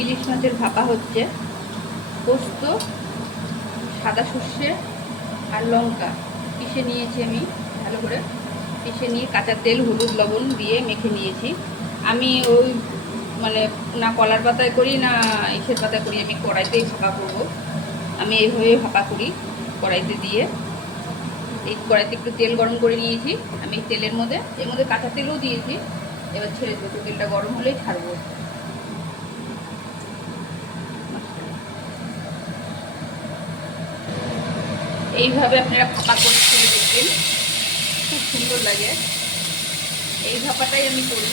ইলিশ মাছের ভাপা হচ্ছে। পোস্ত, সাদা সর্ষে আর লঙ্কা পিষে নিয়েছি আমি, ভালো করে পিষে নিয়ে কাঁচা তেল হলুদ লবণ দিয়ে মেখে নিয়েছি। আমি ওই মানে না কলার পাতায় করি না ইসের পাতায় করি, আমি কড়াইতেই ভাপা করব। আমি এইভাবে ভাপা করি কড়াইতে দিয়ে। এই কড়াইতে একটু তেল গরম করে নিয়েছি আমি, এই তেলের মধ্যে এর মধ্যে কাঁচা তেলও দিয়েছি। এবার ছেড়ে দেবো, তেলটা গরম হলেই ছাড়বো। এইভাবে আপনারা ভাপা করে ছেড়ে দেখবেন, খুব সুন্দর লাগে। এই ভাপাটাই আমি করি।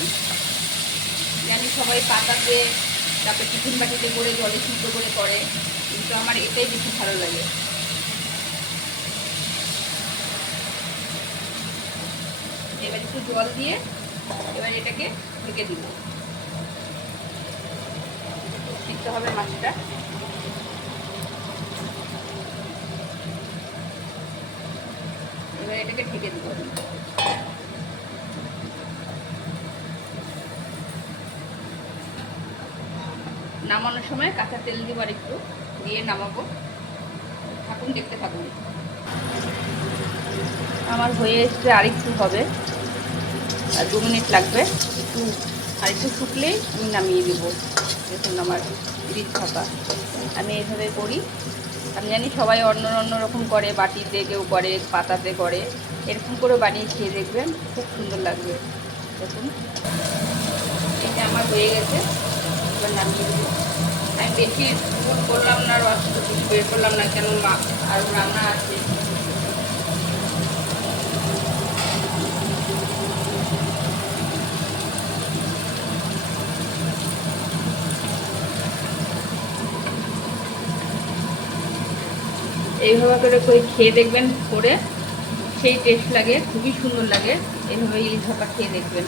জানি সবাই পাতাতে, তারপরে টিফিন বাটিতে করে জলে সিদ্ধ করে করে, কিন্তু আমার এটাই বেশি ভালো লাগে। এবার একটু জল দিয়ে এবার এটাকে ঢেকে দিব, সিদ্ধ হবে মাছটা। এবার এটাকে ঢেকে দিব। নামানোর সময় কাঁচা তেল দিব আর একটু দিয়ে নামাবো। থাকুন, দেখতে থাকুন। আমার হয়ে এসছে, আরেকটু হবে, আর 2 মিনিট লাগবে। একটু আরেকটু শুকলেই আমি নামিয়ে দেবো। দেখুন আমার ইলিশ ভাপা আমি এইভাবে করি। আমি জানি সবাই অন্য অন্য রকম করে, বাটিতে কেউ করে, পাতাতে করে। এরকম করে বানিয়ে খেয়ে দেখবেন, খুব সুন্দর লাগবে। দেখুন এটা আমার হয়ে গেছে, এবার নামিয়ে দেবো। আমি বেশি করলাম না, রস বের করলাম না, কেন আর রান্না আছে। এইভাবে করে খেয়ে দেখবেন, করে সেই টেস্ট লাগে, খুবই সুন্দর লাগে। এইভাবে ইলিশ ভাপা খেয়ে দেখবেন।